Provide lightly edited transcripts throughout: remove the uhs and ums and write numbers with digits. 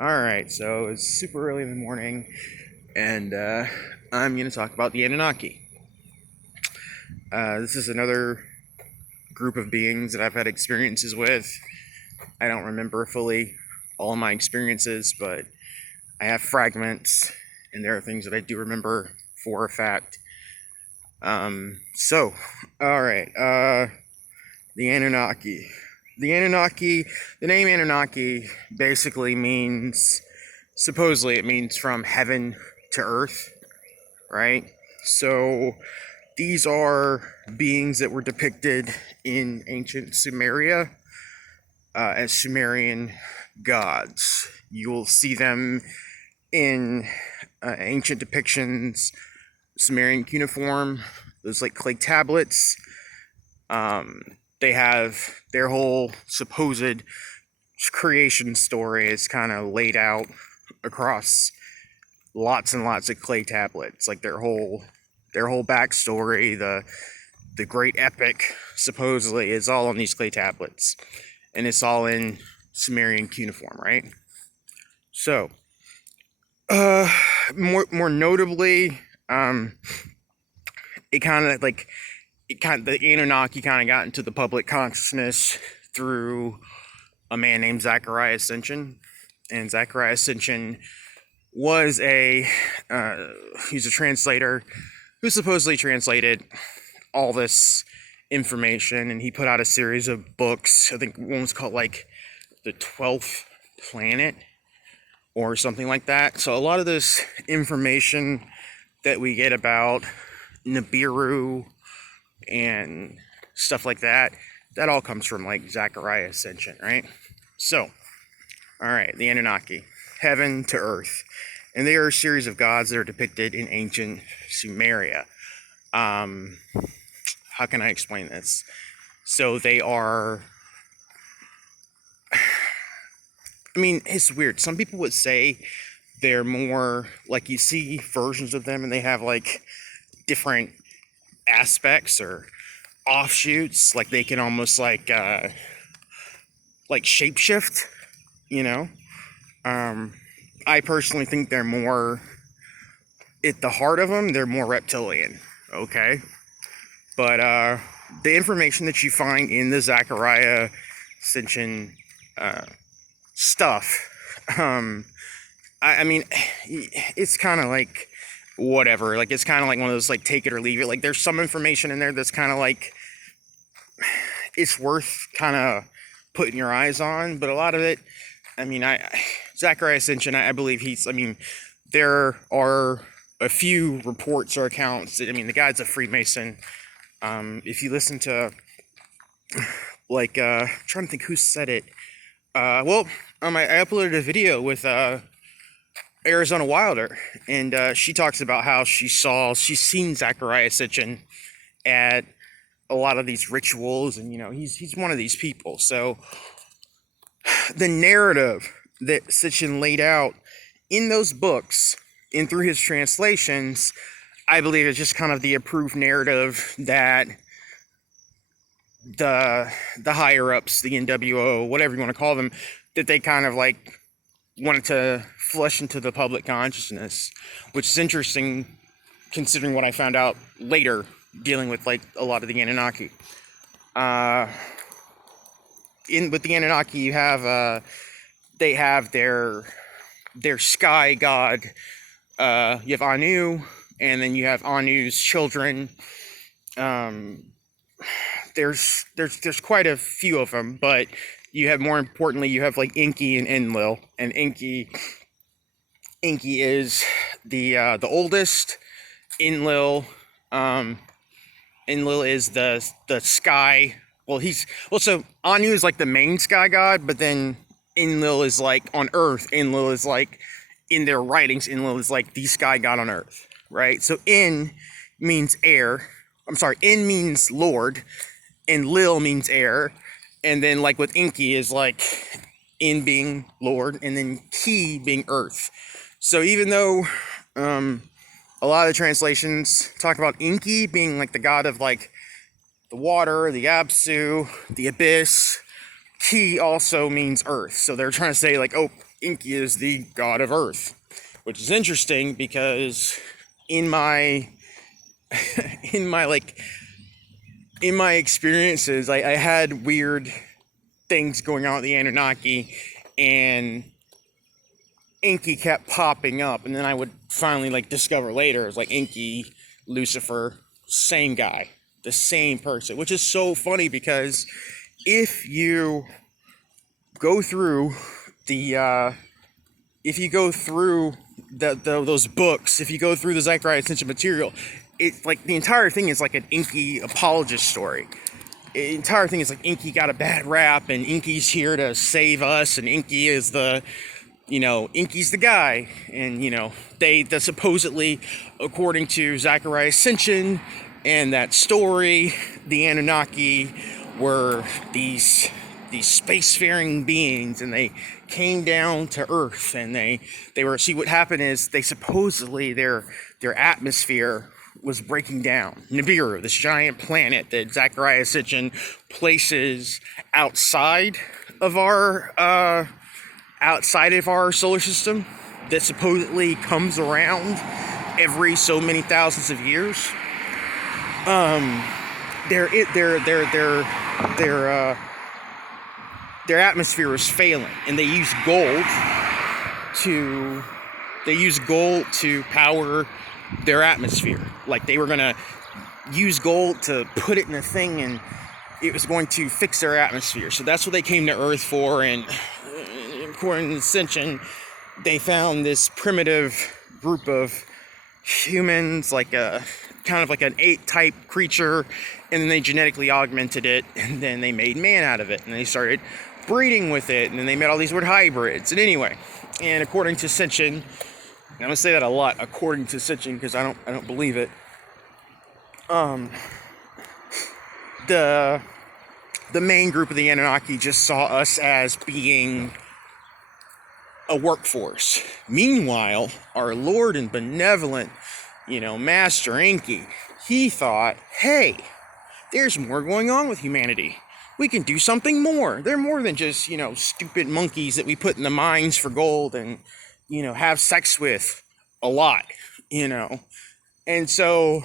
Alright, so it's super early in the morning, and I'm going to talk about the Anunnaki. This is another group of beings that I've had experiences with. I don't remember fully all of my experiences, but I have fragments, and there are things that I do remember for a fact. Alright, the Anunnaki. The name Anunnaki basically means, supposedly it means from heaven to earth, right? So these are beings that were depicted in ancient Sumeria as Sumerian gods. You will see them in ancient depictions, Sumerian cuneiform, those like clay tablets. They have their whole supposed creation story is kind of laid out across lots and lots of clay tablets. Like their whole backstory, the great epic supposedly is all on these clay tablets, and it's all in Sumerian cuneiform, right? So, more notably, the Anunnaki kind of got into the public consciousness through a man named Zecharia Sitchin. And Zecharia Sitchin was he's a translator who supposedly translated all this information, and he put out a series of books. I think one was called like The 12th Planet or something like that. So a lot of this information that we get about Nibiru and stuff like that, that all comes from like Zecharia Sitchin, right? So, alright, the Anunnaki, heaven to earth. And they are a series of gods that are depicted in ancient Sumeria. How can I explain this? So they are, I mean, it's weird. Some people would say they're more, like you see versions of them and they have like different aspects or offshoots, like they can almost like shapeshift, you know? I personally think they're more, at the heart of them, they're more reptilian, okay? But the information that you find in the Zecharia Sitchin stuff, I mean, it's kind of like whatever. Like, it's kind of like one of those, like, take it or leave it. Like, there's some information in there that's kind of like, it's worth kind of putting your eyes on, but a lot of it, I mean, Zecharia Sitchin, I believe there are a few reports or accounts that, the guy's a Freemason. If you listen to, like, trying to think who said it. I uploaded a video with, Arizona Wilder, and she talks about how she's seen Zecharia Sitchin at a lot of these rituals, and he's one of these people. So the narrative that Sitchin laid out in those books and through his translations, I believe is just kind of the approved narrative that the higher ups, the NWO, whatever you want to call them, that they kind of like wanted to flush into the public consciousness, which is interesting considering what I found out later dealing with like a lot of the Anunnaki. With the Anunnaki, you have they have their sky god. You have Anu, and then you have Anu's children. There's quite a few of them, but you have, more importantly, you have like Enki and Enlil, and Enki is the oldest. Enlil is the sky. So Anu is like the main sky god, but then Enlil is like on Earth. Enlil is like, in their writings, Enlil is like the sky god on Earth, right? So En means air. En means Lord, and Lil means air. And then like with Enki is like En being Lord, and then Ki being Earth. So even though a lot of the translations talk about Enki being like the god of like the water, the Absu, the abyss, Ki also means earth. So they're trying to say like, oh, Enki is the god of earth, which is interesting because in my in my like in my experiences, I had weird things going on with the Anunnaki, and Enki kept popping up, and then I would finally like discover later it was like Enki, Lucifer, same guy, the same person, which is so funny because if you go through the if you go through those books, if you go through the Zechariah Ascension material, it's like the entire thing is like an Enki apologist story. The entire thing is like Enki got a bad rap, and Enki's here to save us, and Enki is the, Enki's the guy, and that supposedly, according to Zechariah Ascension and that story, the Anunnaki were these spacefaring beings, and they came down to Earth, and they were, see, what happened is they supposedly their atmosphere was breaking down. Nibiru, this giant planet that Zechariah Sitchin places outside of our solar system, that supposedly comes around every so many thousands of years. Their atmosphere was failing, and they used gold to power their atmosphere. Like, they were gonna use gold to put it in a thing, and it was going to fix their atmosphere. So that's what they came to Earth for. And according to Ascension, they found this primitive group of humans, like a kind of like an ape-type creature, and then they genetically augmented it, and then they made man out of it, and they started breeding with it, and then they made all these weird hybrids. And anyway, and according to Ascension, and I'm gonna say that a lot, according to Ascension, because I don't believe it. The main group of the Anunnaki just saw us as being a workforce. Meanwhile, our Lord and benevolent, Master Enki, he thought, hey, there's more going on with humanity. We can do something more. They're more than just, stupid monkeys that we put in the mines for gold and, have sex with a lot, And so,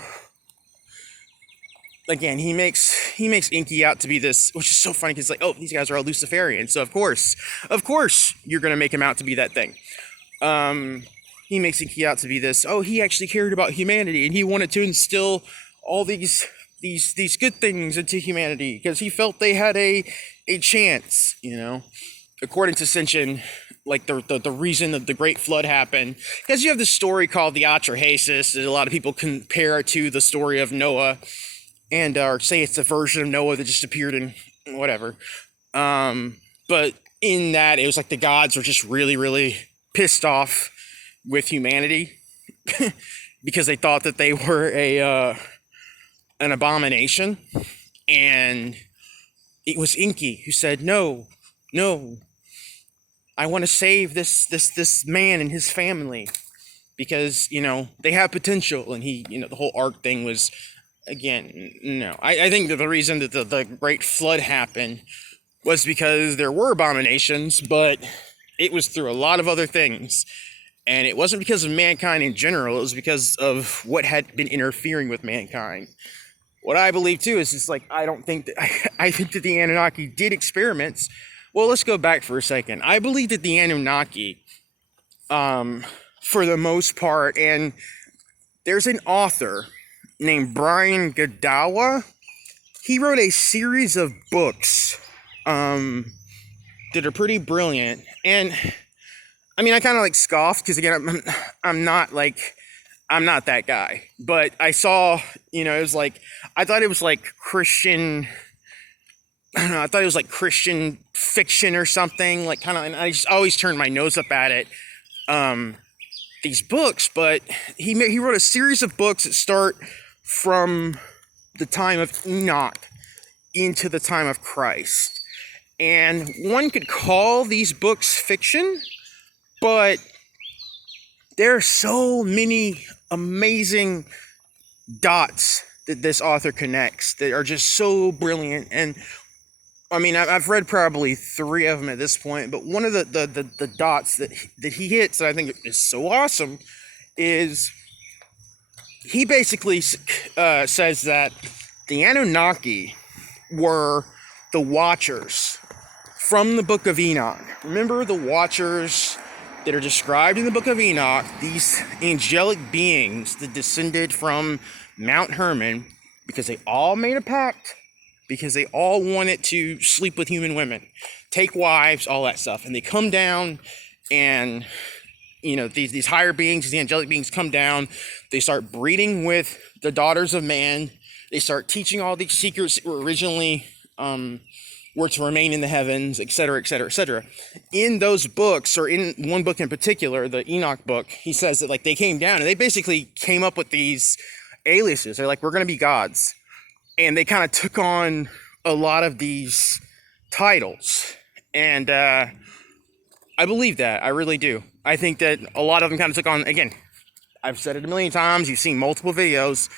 again, he makes Enki out to be this, which is so funny because, like, oh, these guys are all Luciferian. So of course, you're gonna make him out to be that thing. He makes Enki out to be this. Oh, he actually cared about humanity, and he wanted to instill all these good things into humanity because he felt they had a chance. According to Ascension, like the reason that the Great Flood happened, because you have this story called the Atrahasis that a lot of people compare to the story of Noah, and or say it's a version of Noah that just appeared in whatever. But in that, it was like the gods were just really, really pissed off with humanity because they thought that they were an abomination, and it was Enki who said, no, I want to save this man and his family because they have potential. And he, the whole ark thing was, again, no. I think that the reason that the Great Flood happened was because there were abominations, but it was through a lot of other things. And it wasn't because of mankind in general, it was because of what had been interfering with mankind. What I believe too is just like, I think that the Anunnaki did experiments. Well, let's go back for a second. I believe that the Anunnaki, for the most part, and there's an author named Brian Godawa. He wrote a series of books that are pretty brilliant. And I mean, I kind of like scoffed because, again, I'm not that guy. But I saw, it was like, I thought it was like Christian, I don't know, I thought it was like Christian fiction or something, like kind of, and I just always turned my nose up at it, these books. But he wrote a series of books that start from the time of Enoch into the time of Christ. And one could call these books fiction, but there are so many amazing dots that this author connects that are just so brilliant. And I mean, I've read probably 3 of them at this point, but one of the dots that he hits that I think is so awesome is he basically says that the Anunnaki were the Watchers from the Book of Enoch. Remember the Watchers that are described in the Book of Enoch, these angelic beings that descended from Mount Hermon because they all made a pact, because they all wanted to sleep with human women, take wives, all that stuff. And they come down and, you know, these higher beings, these angelic beings come down, they start breeding with the daughters of man, they start teaching all these secrets that were originally were to remain in the heavens, etc., etc., etc. In those books, or in one book in particular, the Enoch book, he says that like they came down and they basically came up with these aliases. They're like, we're going to be gods. And they kind of took on a lot of these titles. And I believe that. I really do. I think that a lot of them kind of took on, again, I've said it a million times, you've seen multiple videos.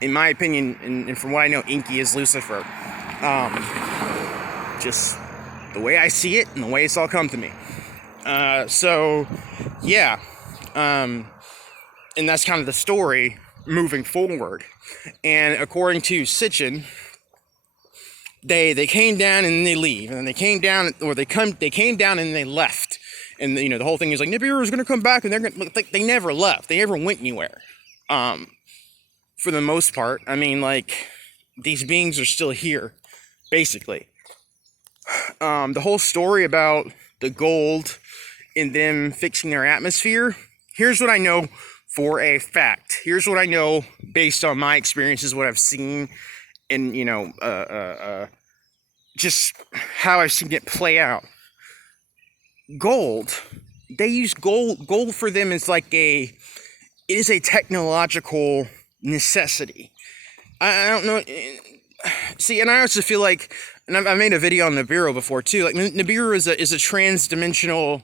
In my opinion, and from what I know, Inky is Lucifer. Just the way I see it and the way it's all come to me. So, yeah. And that's kind of the story moving forward. And according to Sitchin, they came down and they leave, and then they came down, or they came down and they left. And you know, the whole thing is like Nibiru is gonna come back, and they're gonna, like, they never left. They never went anywhere. For the most part, I mean, like, these beings are still here, basically. The whole story about the gold and them fixing their atmosphere. Here's what I know for a fact. Here's what I know based on my experiences, what I've seen, and, you know, just how I've seen it play out. Gold, they use gold. Gold for them is like it is a technological necessity. I don't know. See, and I also feel like, and I've made a video on Nibiru before too. Like Nibiru is a transdimensional.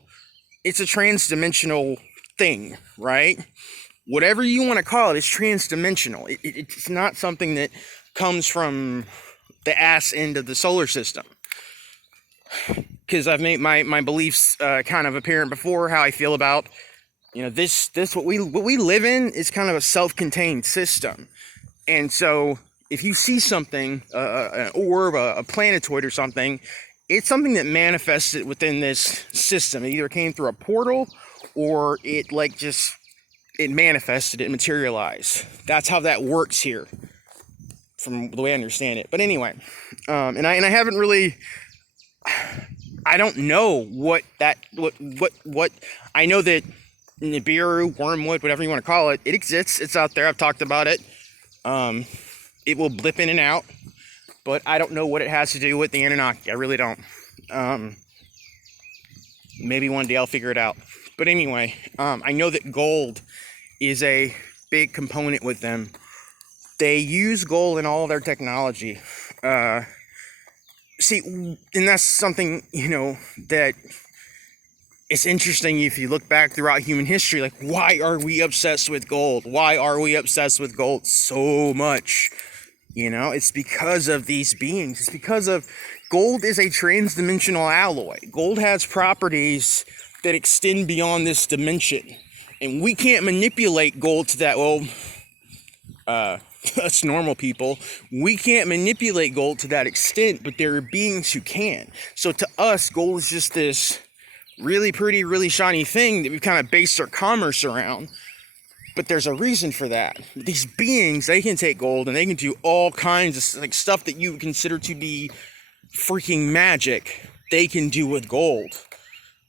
It's a transdimensional thing, right? Whatever you want to call it, it's transdimensional. It's not something that comes from the ass end of the solar system. Because I've made my beliefs kind of apparent before, how I feel about, you know, this what we live in is kind of a self-contained system. And so if you see something, an orb, a planetoid or something, it's something that manifested within this system. It either came through a portal or it like just, it manifested, it materialized. That's how that works here, from the way I understand it. But anyway, and I haven't really, I don't know what I know that Nibiru, wormwood, whatever you want to call it, it exists. It's out there. I've talked about it. It will blip in and out, but I don't know what it has to do with the Anunnaki. I really don't. Maybe one day I'll figure it out. But anyway, I know that gold is a big component with them. They use gold in all of their technology. See, and that's something, you know, that it's interesting if you look back throughout human history. Like, why are we obsessed with gold? Why are we obsessed with gold so much? You know, it's because of these beings. It's because of gold is a transdimensional alloy. Gold has properties that extend beyond this dimension. And we can't manipulate gold to that. Well, us normal people, we can't manipulate gold to that extent, but there are beings who can. So to us, gold is just this really pretty, really shiny thing that we've kind of based our commerce around. But there's a reason for that. These beings, they can take gold and they can do all kinds of like stuff that you would consider to be freaking magic. They can do with gold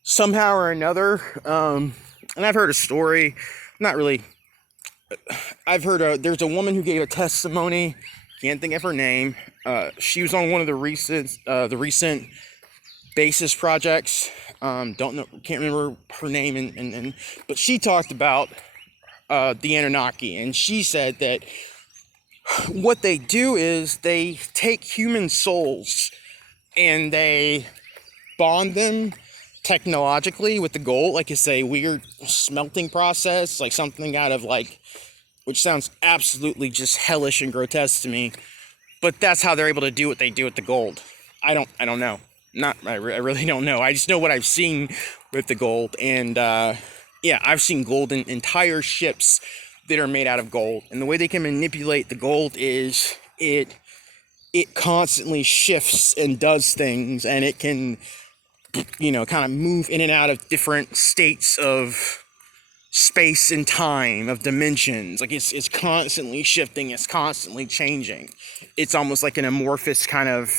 somehow or another. And I've heard a story, not really. I've heard there's a woman who gave a testimony. Can't think of her name. She was on one of the recent basis projects. Don't know, can't remember her name. And but she talked about the Anunnaki, and she said that what they do is they take human souls and they bond them technologically with the gold, like it's a weird smelting process, like something out of like, which sounds absolutely just hellish and grotesque to me, but that's how they're able to do what they do with the gold. I don't know. I really don't know. I just know what I've seen with the gold, and yeah, I've seen gold in entire ships that are made out of gold, and the way they can manipulate the gold is it constantly shifts and does things, and it can, kind of move in and out of different states of space and time, of dimensions. Like it's constantly shifting, it's constantly changing. It's almost like an amorphous kind of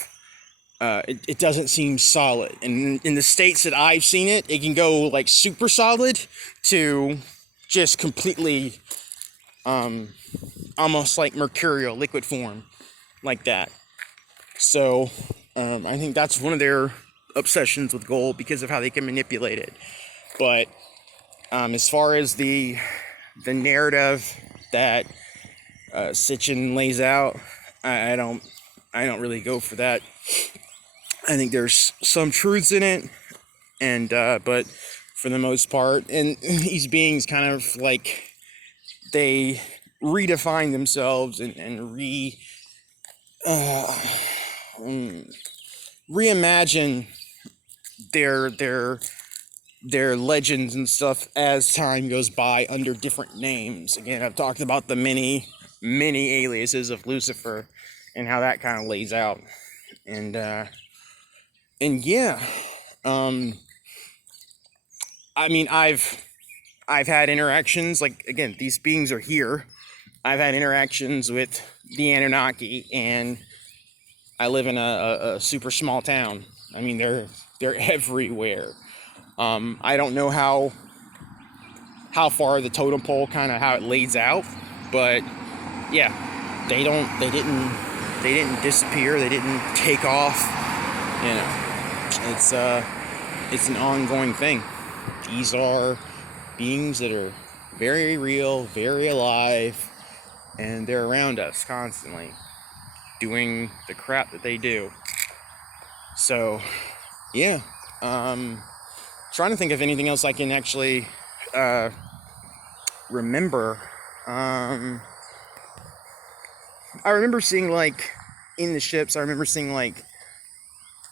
it doesn't seem solid. And in the states that I've seen it, it can go like super solid to just completely almost like mercurial liquid form, like that. So I think that's one of their obsessions with gold, because of how they can manipulate it. But as far as the narrative that Sitchin lays out, I don't really go for that. I think there's some truths in it, and but for the most part, and these beings kind of like they redefine themselves and reimagine their legends and stuff as time goes by under different names. Again, I've talked about the many aliases of Lucifer and how that kind of lays out, and yeah, I mean, I've had interactions, like, again, these beings are here. I've had interactions with the Anunnaki, and I live in a super small town. I mean, they're everywhere. I don't know how far the totem pole, kind of how it lays out, but yeah, they didn't disappear. They didn't take off. You know, it's an ongoing thing. These are beings that are very real, very alive, and they're around us constantly, doing the crap that they do. So, yeah, trying to think of anything else I can actually remember. I remember seeing, like, in the ships, I remember seeing, like,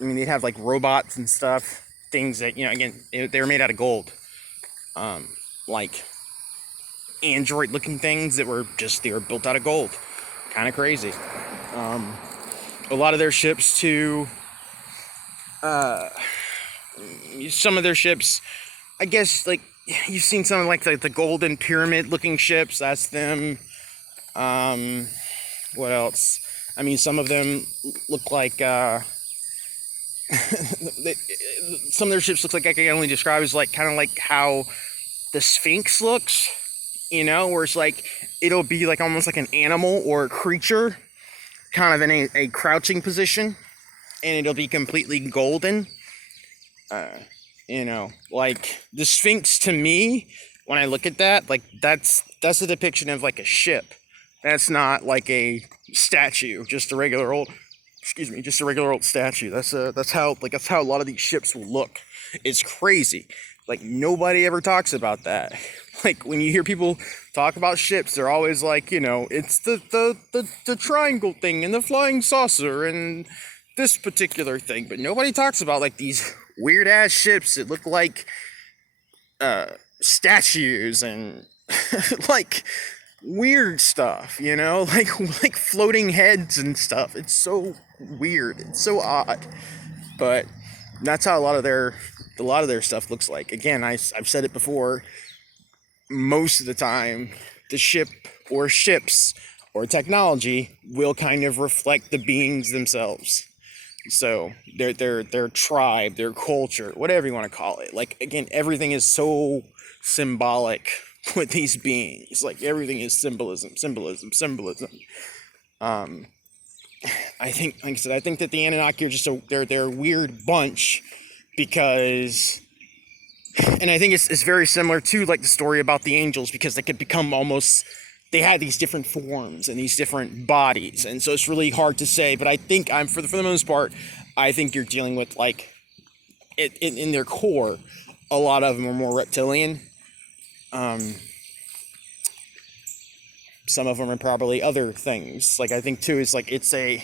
I mean, they'd have, like, robots and stuff, things that, again, they were made out of gold. Like, android-looking things that were they were built out of gold. Kind of crazy. A lot of their ships, too, some of their ships, I guess, like, you've seen some of, like the golden pyramid-looking ships, that's them. What else? I mean, some of them look like, some of their ships look like, I can only describe as, like, kind of like how the Sphinx looks, where it's like, it'll be like almost like an animal or a creature, kind of in a crouching position, and it'll be completely golden. Like, the Sphinx, to me, when I look at that, like, that's a depiction of, like, a ship. That's not like a statue, just a regular old statue. That's how a lot of these ships will look. It's crazy. Like, nobody ever talks about that. Like, when you hear people talk about ships, they're always like, it's the triangle thing and the flying saucer and this particular thing. But nobody talks about, like, these weird ass ships that look like statues and like weird stuff, like floating heads and stuff. It's so weird. It's so odd. But that's how a lot of their stuff looks like. Again, I've said it before. Most of the time, the ship or ships or technology will kind of reflect the beings themselves. So their tribe, their culture, whatever you want to call it. Like, again, everything is so symbolic with these beings. Like, everything is symbolism. I think, like I said, I think that the Anunnaki are just they're a weird bunch, because, and I think it's very similar to, like, the story about the angels, because they could become almost, they had these different forms and these different bodies, and so it's really hard to say. But I think for the most part, I think you're dealing with, like, in their core, a lot of them are more reptilian. Some of them are probably other things. Like, I think too, it's like it's a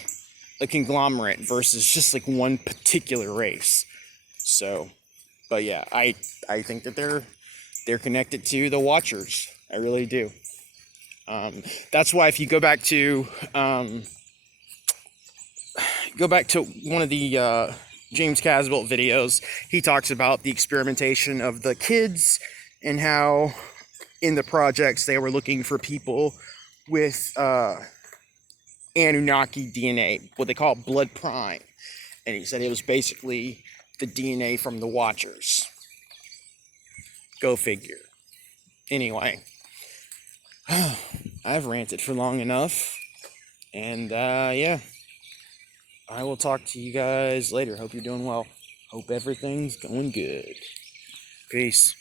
a conglomerate versus just like one particular race. So, but yeah, I think that they're connected to the Watchers. I really do. That's why if you go back to one of the James Casbolt videos, he talks about the experimentation of the kids and how in the projects they were looking for people with Annunaki DNA, what they call blood prime. And he said it was basically the DNA from the Watchers. Go figure. Anyway, I've ranted for long enough. And yeah, I will talk to you guys later. Hope you're doing well. Hope everything's going good. Peace.